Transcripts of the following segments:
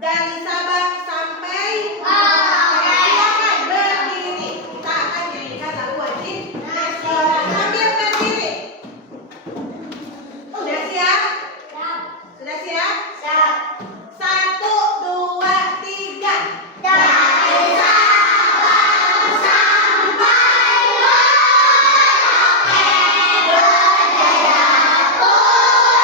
dari Sabang sampai silakan berdiri. Kita akan nyanyikan lagu wajib sambil berdiri. Sudah siap? Sudah siap? Siap. 1, 2, 3. Dari Sabang sampai Merauke berjaya pulau-pulau.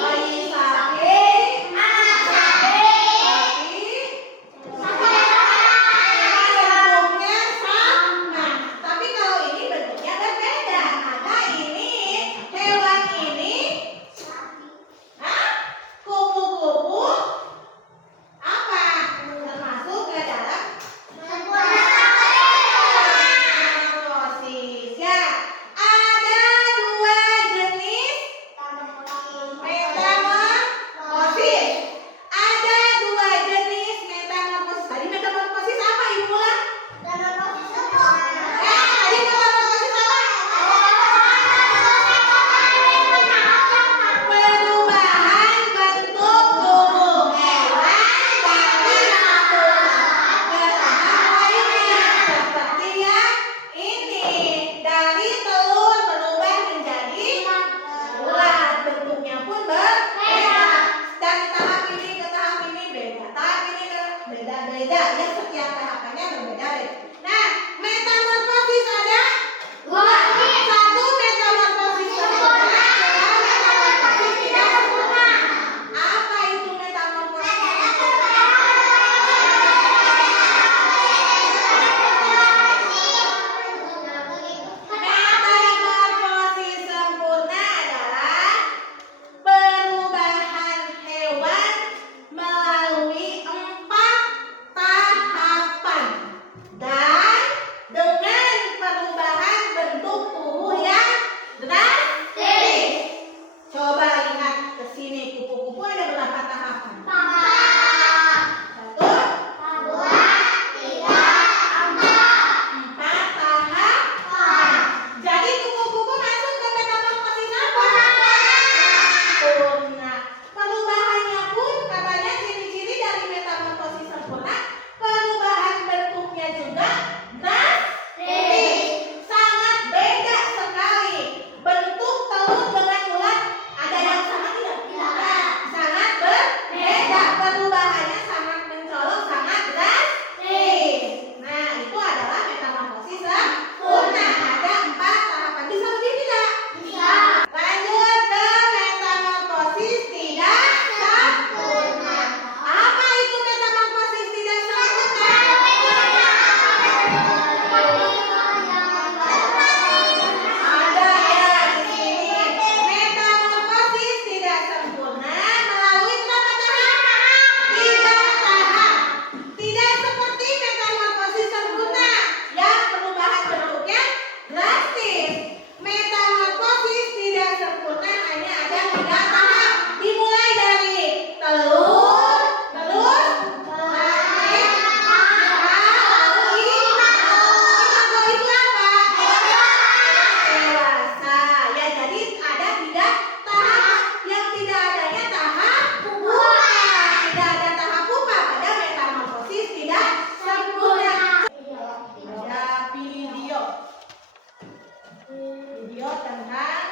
bayi sapi, bentuknya sama. Tapi kalau ini bentuknya berbeda. Maka ini hewan ini kupu-kupu apa? Termasuk ke dalam metamorfosis ya. Ada dua jenis metamorfosis. Ada dua jenis metamorfosis. Tadi metamorfosis apa, Ibu Ula? Tadi metamorfosis apa? Perubahan bentuk tubuh hewan dari tahap ke tahap lainnya. Seperti yang ini. Dari telur berubah menjadi ulat. Bentuknya pun berbeda. Dari tahap ini ke tahap ini beda. Tahap ini ke beda-beda. Ya, setiap tahapannya berbeda-beda. Nah, metamorfosis ada dua. Satu metamorfosis sempurna, dua metamorfosis tidak sempurna. Apa itu metamorfosis sempurna? Metamorfosis sempurna adalah perubahan hewan melalui 4 tahapan dan dengan perubahan bentuk tubuh yang drastis. Coba lihat ke sini, kupu-kupu ada berapa tahapan? 1, 4 tahapan. Jadi kupu-kupu masuk ke metamorfosis apa? Sempurna. Perubahannya pun katanya ciri-ciri dari metamorfosis sempurna, perubahan bentuknya juga drastis. Sangat beda sekali. Bentuk telur dengan ulat ada yang sama tidak? Sangat berbeda. Perubahannya sangat mencolok, sangat drastis. Nah, itu adalah metamorfosis sempurna. Ada 4 tahapan. Bisa lebih tidak? Lanjut ke metamorfosis tidak sempurna. Apa itu metamorfosis tidak sempurna? Ada ya di sini. Metamorfosis tidak sempurna melalui berapa tahap? 3 tahap. Tidak seperti metamorfosis sempurna yang perubahan bentuknya drastis. Metamorfosis tidak sempurna hanya ada 3 tahap. Dimulai dari telur, terus naik, lalu imago itu apa? Dewasa. Ya, jadi ada 3 tahap. Yang tidak adanya tahap pupa. Tidak ada tahap pupa pada metamorfosis tidak sempurna. Ada video tentang,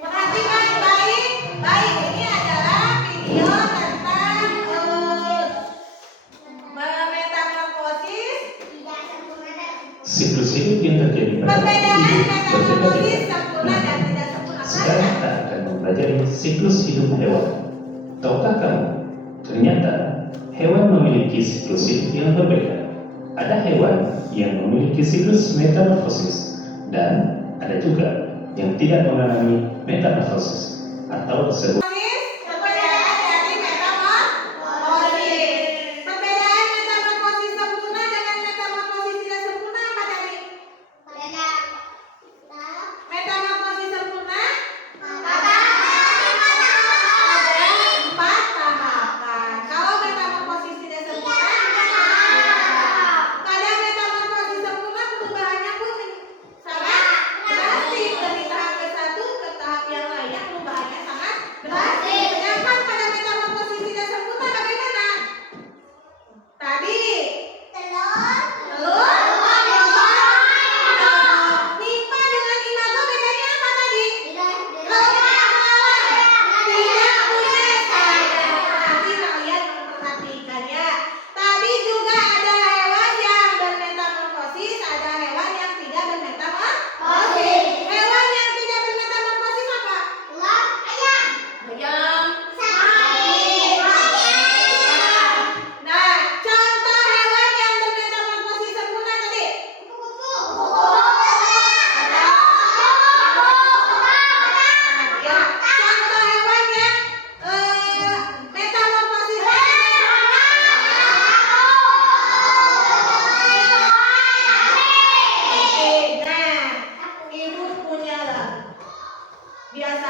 perhatikan baik-baik. Ini adalah video tentang metamorfosis. Siklus hidup yang terjadi pada Perbedaan hidup metamorfosis berbeda-beda. sempurna dan tidak sempurna. Sekarang kita akan mempelajari siklus hidup hewan. Tahukah kamu, ternyata hewan memiliki siklus hidup yang berbeda. Ada hewan yang memiliki siklus metamorfosis dan ada juga yang tidak mengalami metamorfosis atau disebut Perbedaan dari metamorfosis. Perbedaan metamorfosis sempurna dengan metamorfosis tidak sempurna apa tadi? Metamorfosis sempurna ada 4 tahapan. Kalau metamorfosis tidak sempurna, pada metamorfosis sempurna perubahannya pun sangat drastis. Dari tahap ke 1 ke tahap yang lainnya perubahannya sangat drastis.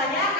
Misalnya